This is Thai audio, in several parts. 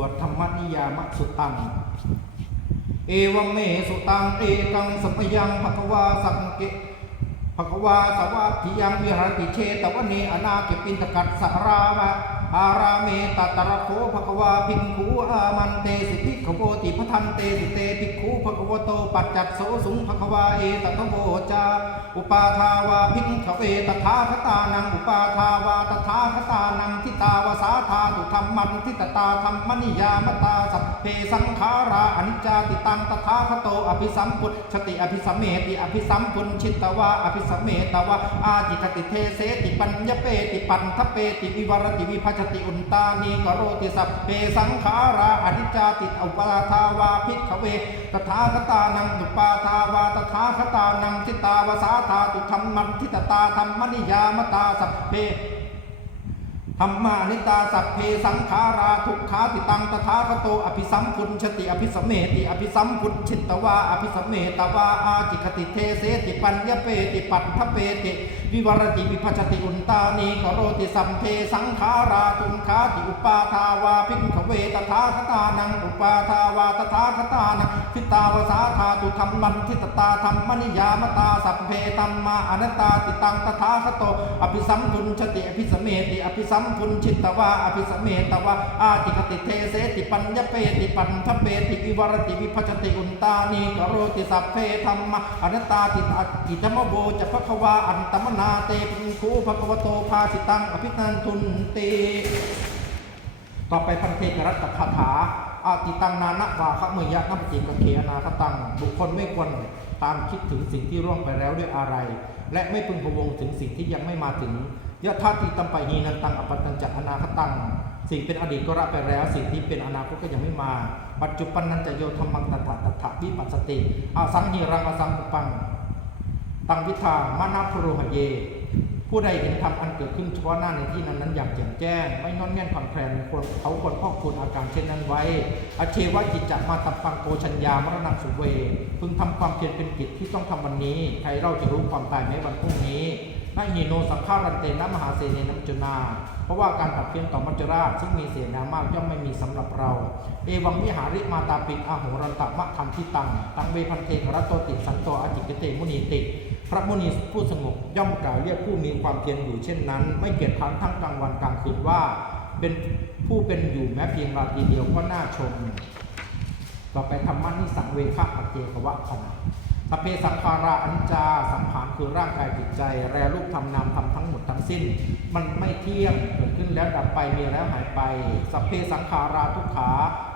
วดธรรมนิยามสุตัง เอวเมสุตัง เอกังสัมยังภควาสังเกภควาสวัสทิยังวิหารติเชตวเนอนาเกปินตกัสสารามะ อารามีตตระโคภควาภิกขุอามันเตสิภิกขโวติพทันเตสิเตภิกขุภควโตปัจจัตโสสุงภควาเอตตะโวจาอุปาทาวาภิกขเวตถาคตานังอุปาทาวาตถาคตานังทิตาวาสาธาตุธรรมันทิตตาธรรมนิยามตาสัพ เพสังขาราอนิจจาติตังตถาคโตอภิสัมพุทชติอภิสัมเมติอภิสัมพุนชิตวาอภิสัมเมตวาอาจิตติเทเสติปัญญเปติปันทเปติวิวรติวิภัชติอุนตานีกโรติสัพเพสังขาราอนิจจาติอุปาทาวาภิกขเวตถาคตานังอุปาทาวาตถาคตานังทิตาวสาธาตุธรรมันทิตตาธรรมนิยามตาสัพเพ ธรรมานิตาสัพเพสังขาราทุกขาติตังตถาคโตอภิสัมพุนชติอภิสัมเมติอภิสัมพุนชิตตวาอภิสัมเมตวาอาจิคติเทเสติปัญญเปติปัตถเปติ วิวรติวิภัชติอุนตานีกโรติสัมเพสังขาราทุกขาติอุปาทาวาภิกขเวตถาคตานังอุปาทาวาตถาคตานังทิตาวสาธาตุธรรมันทิตตาธรรมนิยามตาสัพเพธรรมาอนัตตาติตังตถาคโตอภิสัมพุนชติอภิสัมเมติอภิสัมพุนชิตตวาอภิสมเมตวาอาติกติเทเสติปัญญเปติปันทเปติวิวรติวิภัชติอุนตานีกโรติสัพเพธรรมะอนัตตาติตาอิธรรมโบจะภควาอันตมนาเตปิงคูภควโตภาสิตังอภินันทุนติต่อไปพันเทกรัตตคาถาอาติตังนานะวาคเมยะนัปจิกเคนาคตัง บุคคลไม่ควรตามคิดถึงสิ่งที่ร่วงไปแล้วด้วยอะไร และไม่พึงพะวงถึงสิ่งที่ยังไม่มาถึง ยะธาติตัมปะหีนันตังอปัตตังจักอนาคตัง สิ่งเป็นอดีตก็ละไปแล้ว สิ่งที่เป็นอนาคตก็ยังไม่มา ปัจจุบันนันจะโยธรรมังตถาตถาวิปัสสติอาสังหิรังอาสังอุปัง ตังวิธามานาพโรหเย ผู้ใดเห็นธรรมอันเกิดขึ้นเฉพาะหน้าในที่นั้นนั้นอย่างแจ่มแจ้ง ไม่นอนแน่นผ่อนแคลนควรเขาควรพอคุณอาการเช่นนั้นไว้ อเชวะจิตจะมาตับปังโกชัญญามรณะสุเว พึงทำความเพียรเป็นกิจที่ต้องทำวันนี้ ใครเราจะรู้ความตายในวันพรุ่งนี้ นาหิโนสังฆารันเตนะมหาเสนนัมจุนา เพราะว่าการผัดเพี้ยนต่อมัจจราชซึ่งมีเสียนามากย่อมไม่มีสำหรับเรา เอวังวิหาริมาตาปิกอาโหรันตะมะธรรมทิตัง ตังเวพันเทครตโตติสันโตอจิกเตมุนีติ พระมุนีผู้สงบย่อมกล่าวเรียกผู้มีความเพียรอยู่เช่นนั้น ไม่เกียจคร้านทั้งกลางวันกลางคืนว่า เป็นผู้เป็นอยู่แม้เพียงราตรีเดียวก็น่าชม ต่อไปธรรมะนิสังเวคะอัจเจกวะขณะ สพเพสังขาราอนิจจาสังขารคือร่างกายจิตใจ แรรูปธรรมนามธรรมทั้งหมดทั้งสิ้น มันไม่เที่ยงเกิดขึ้นแล้วดับไปมีแล้วหายไปสัพเพสังขาราทุกขา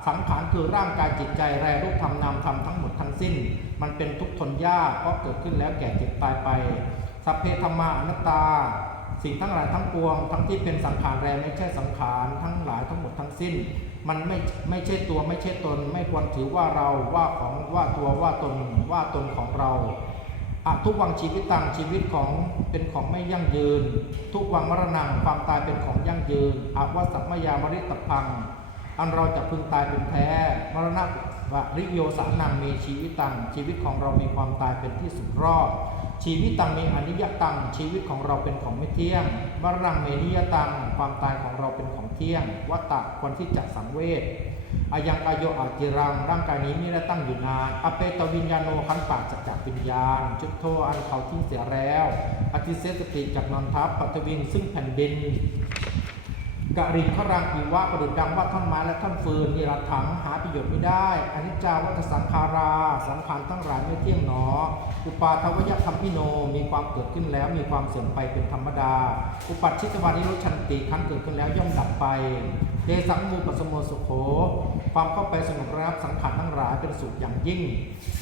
สังขารคือร่างกายจิตใจ แรรูปธรรมนามธรรมทั้งหมดทั้งสิ้น มันเป็นทุกขทนยากเพราะเกิดขึ้นแล้วแก่เจ็บตายไปสัพเพธรรมาอนัตตา สิ่งทั้งหลายทั้งปวง ทั้งที่เป็นสังขารแรไม่ใช่สังขารทั้งหลายทั้งหมดทั้งสิ้น มันไม่ไม่ใช่ตัวไม่ใช่ตน ไม่ควรถือว่าเราว่าของว่าตัวว่าตนว่าตนของเราอะทุกวังชีวิตตังชีวิตของเป็นของไม่ยั่งยืน ทุกวังมรณะความตายเป็นของยั่งยืนอาวัสัมมยามริตพัง อันเราจะพึงตายเป็นแท้มรณะวะริโยสานังมีชีวิตตังชีวิตของเรามีความตายเป็นที่สุดรอบ ชีวิตตังมีอนิยตัง ชีวิตของเราเป็นของไม่เที่ยงมรังเมนิยตัง ความตายของเราเป็นของเที่ยงวัตตะควรที่จะสังเวชอายังกายโยอาจิรัง ร่างกายนี้ไม่ได้ตั้งอยู่นานอเปตวิญญาโนขันปากจากจากวิญญาณ จุดโทอันเขาทิ้งเสียแล้วอธิเสสติจากนอนทัพปัตวินซึ่งแผ่นดิน กะริงขรังอีวะประดุดดังว่าท่อนไม้และท่อนฟืนนิรัตถังหาประโยชน์ไม่ได้อนิจจาวัฏสังขาราสังขารทั้งหลายไม่เที่ยงหนอ อุปาทวยธรรมพิโนมีความเกิดขึ้นแล้วมีความเสื่อมไปเป็นธรรมดา อุปัชชิตวานิโรชันติครั้นเกิดขึ้นแล้วย่อมดับไป เดสังมูปสสโมสุโข ความเข้าไปสงบระงับสังขารทั้งหลายเป็นสุขอย่างยิ่ง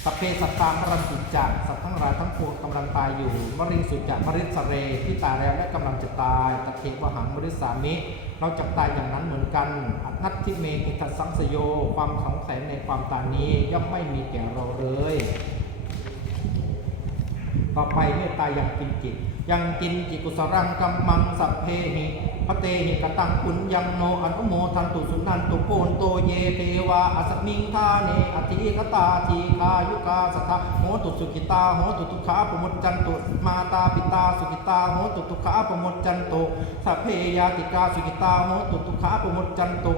สัพเพสัตตามพรันติจักสัตว์ทั้งหลายทั้งปวงกำลังตายอยู่มริงสุจักมริสเร ที่ตายแล้วและกำลังจะตายตะเทวหังมริสามิ เราจะตายอย่างนั้นเหมือนกันอัตนัตทิเมอิทัสสังสโย ความสงสัยในความตายนี้ย่อมไม่มีแก่เราเลย ต่อไปเมตตายังกินจิตยังกินจิกุสรังกัมมังสัพเพหิ พระเตหิกตังปุญญังโนอนุโมทันตุสุนันตุโกนโตเยเทวาอสมิงทาเนอธิกตาทีคายุกาสัทธโหตุสุกิตาโหตุทุขาปมุจจันตุมาตาปิตาสุกิตาโหตุทุขาปมุจจันตุสัพเพยาติกาสุกิตาโหตุทุขาปมุจจันตุ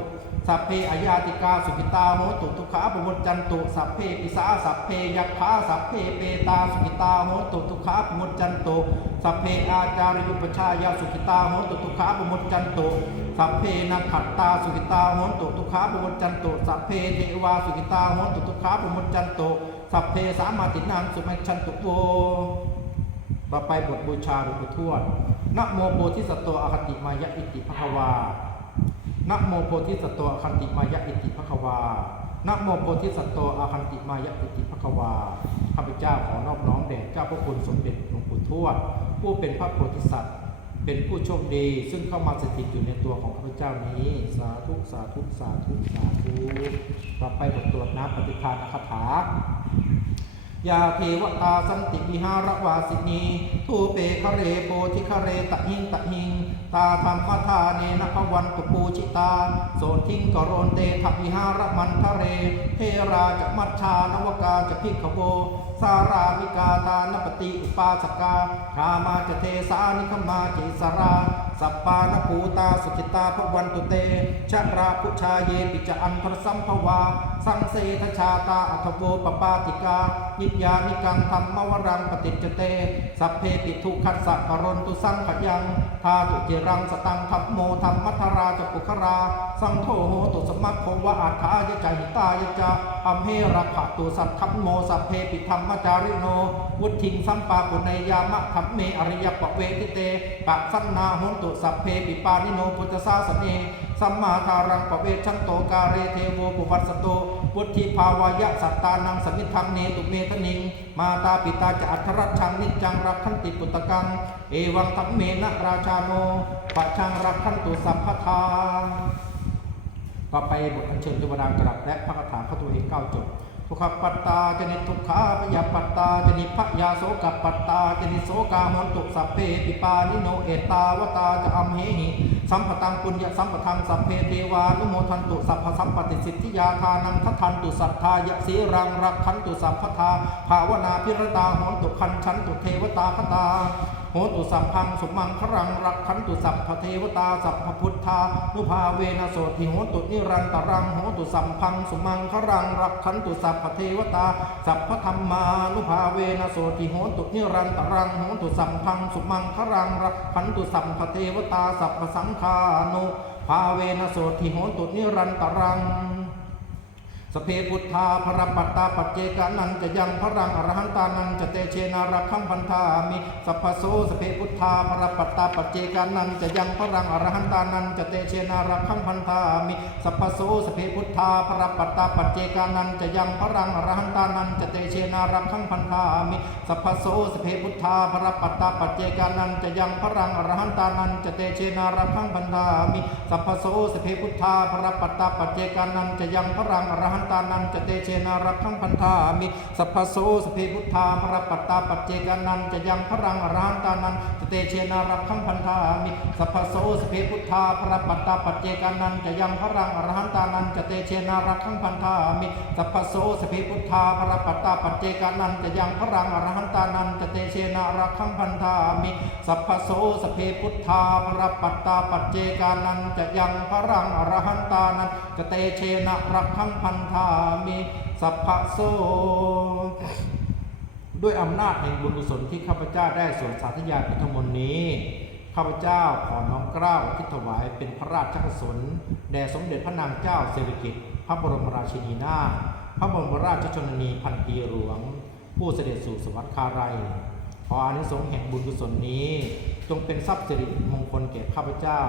สัพเพอายาติกาสุขิตาโหตุทุกขาปมุจจันตุสัพเพปิสาสัพเพยักขาสัพเพเปตาสุขิตาโหตุทุกขาปมุจจันตุสัพเพอาจาริยุปชายาสุขิตาโหตุทุกขาปมุจจันตุสัพเพนักขัตตาสุขิตาโหตุทุกขาปมุจจันตุสัพเพเทวาสุขิตาโหตุทุกขาปมุจจันตุสัพเพสามาตินังสุมัชันตุโวต่อไปบทบูชาหลวงปู่ทวดนะโมโพธิสัตว์ตัวอคติมายะอิติภควา นะโมโพธิสัตว์ตัวอคติมายะอิติภควานะโมโพธิสัตว์ตัวอคันติมายะอิติภควา ข้าพเจ้าขอนอบน้อมแด่เจ้าพระคุณสมเด็จหลวงปู่ทวด ผู้เป็นพระโพธิสัตว์ เป็นผู้โชคดี ซึ่งเข้ามาสถิตอยู่ในตัวของข้าพเจ้านี้ สาธุ สาธุ สาธุ สาธุ ต่อไปบทตรวจน้ำปฏิภาณคาถา ยาเทวตาสันติวิหารวาสินีทูเปคะเรโปธิคะเรตะหิงตะหิง ตาธรรมทาเนนะภวันตุปูชิตา โสทิงกโรนเตทวิหารมันทะเร เทราจะมัชชานวกาจะพิกขโวสารามิกาตานปฏิอุปาสกาคามาจะเทสานิคมาจิสรา สัปปานภูตาสุขิตาภวันตุเตชะราพุชาเยปิจะอันทรสัมภวา สังเสทชาตาอัทโวปปาติกา นิยานิกังธรรมวรังปฏิจเต สัพเพปิทุขัสสะกรณตุสังขยังทาตุเจรังสตังธรรมโมธรรมมัทราจปุครา สังโฆโหตุสมัคโควะอาคายจหิตายจะอัมเหรักขะตุสัทธัมโมสัพเพปิธรรมจาริโน วุฒิงสัมปาปุเนยามะธรรมเมอริยปะเวทิเตปัสสันนาโหตุสัพเพปิปานิโนพุทธสาสเน สัมมาทารังปะเวชันโตกาเรเทโวปุปัสสโตวุฒิภาวายะสัตตานังสมิทังเนตุเมทนิง มาตาปิตาจะอัทรัชังนิจจังรักขันติปุตตะกัง เอวังธรรมเมนะราชาโนปัจชังรักขันตุสัพพทาต่อไปบทอัญเชิญเทวดากราบและพระคาถาพระตัวเองเก้าจบทุกขปัตตาจนิทุกขาพยาปัตตาจนิพยาโสกปัตตาจนิโสกามนตุสัพเพปิปานิโนเอตาวตาจะอัมเหหิ สัมปตังปุญญสัมปทังสัพเพเทวานุโมทันตุสัพพสัมปติสิทธิยาทานังทัทันตุสัทธายะสีรังรักขันตุสัพพทาภาวนาพิรตาโหนตุคันชันตุเทวตาคตาโหตุสัพพังสุมังครังรักขันตุสัพพเทวตาสัพพพุทธานุภาเวนะโสติโหตุนิรันตรังโหตุสัมพังสุมังครังรักขันตุสัพพเทวตาสัพพธรรมานุภาเวนะโสติโหตุนิรันตรังโหตุสัมพังสุมังครังรักขันตุสัพพเทวตาสัพพสังฆานุภาเวนะโสติโหตุนิรันตรัง สเพพุทธาพระปัตตาปัจเจกานันจะยังพรังอรหันตานันจะเตเชนารักขังพันธามิสัพพโสสเพพุทธาพระปัตตาปัจเจกานันจะยังพรังอรหันตานันจะเตเชนารักขังพันธามิสัพพโสสเพพุทธาพระปัตตาปัจเจกานันจะยังพรังอรหันตานันจะเตเชนารักขังพันธามิสัพพโสสเพพุทธาพระปัตตาปัจเจกานันจะยังพรังอรหันตานันจะเตเชนารักขังพันธามิสัพพโสสเพพุทธาพระปัตตาปัจเจกานันจะยังพรังอรหันตานันจะเตเชนารักขังพันธามิสัพพโสสพเพพุทธาพระปัตตาปัจเจกานันจะยังพรังอรหันตานันจะเตเชนารักขังพันธามิสัพพโสสพเพพุทธาพระปัตตาปัจเจกานันจะยังพรังอรหันตานันจะเตเชนารักขังพันธามิสัพพโสสพเพพุทธาพระปัตตาปัจเจกานันจะยังพรังอรหันตานันจะเตเชนารักขังพันธามิสัพพโสสพเพพุทธาพระปัตตาปัจเจกานันจะยังพรังอรหันตานันจะเตเชนะรักขังพันธามิสัพพะโสด้วยอำนาจแห่งบุญกุศลที่ข้าพเจ้าได้สวดสาธยายพุทธมนต์นี้ข้าพเจ้าขอน้อมเกล้าที่ถวายเป็นพระราชกุศลแด่สมเด็จพระนางเจ้าสิริกิติ์พระบรมราชินีนาถพระบรมราชชนนีพันปีหลวง ผู้เสด็จสู่สวรรคาลัยขออานิสงส์แห่งบุญกุศลนี้ จงเป็นทรัพย์สิริมงคลแก่ข้าพเจ้า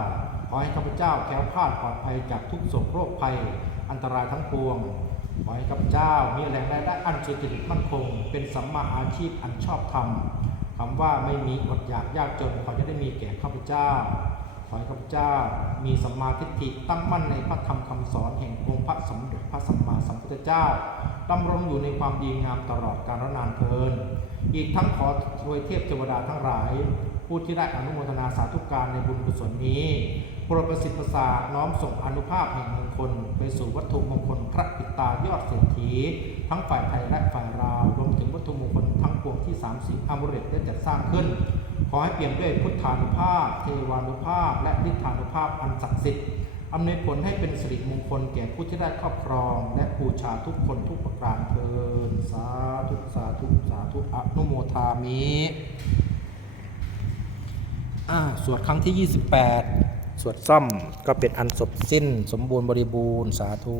ขอให้ข้าพเจ้าแคล้วคลาดปลอดภัยจากทุกโศกโรคภัย อันตรายทั้งปวง ขอให้ข้าพเจ้ามีแหล่งรายได้อันสุจริตมั่นคง เป็นสัมมาอาชีพอันชอบธรรมคำว่าไม่มีอดอยากยากจนขอจะได้มีแก่ข้าพเจ้า ขอให้ข้าพเจ้ามีสัมมาทิฏฐิตั้งมั่นในพระธรรมคำสอนแห่งองค์พระสมเด็จพระสัมมาสัมพุทธเจ้า ดำรงอยู่ในความดีงามตลอดกาลนานเทิน อีกทั้งขอทวยเทพเทวดาทั้งหลาย ผู้ที่ได้อนุโมทนาสาธุการในบุญกุศลนี้โปรดประสิทธิ์ประสาทน้อมส่งอนุภาพแห่งมงคล ไปสู่วัตถุมงคลพระปิตายอดเศรษฐี ทั้งฝ่ายไทยและฝ่ายลาวรวมถึงวัตถุมงคลทั้งปวงที่30อมฤตได้จัดสร้างขึ้น ขอให้เปลี่ยมด้วยพุทธานุภาพ เทวานุภาพ และนิทานุภาพอันศักดิ์สิทธิ์ อำนวยผลให้เป็นสิริมงคลแก่ผู้ที่ได้ครอบครอง และบูชาทุกคนทุกประการเทินสาธุสาธุสาธุอนุโมทามิอ่าสวดครั้งที่ 28 สวดซ่อมก็เป็นอันจบสิ้น สมบูรณ์บริบูรณ์สาธุ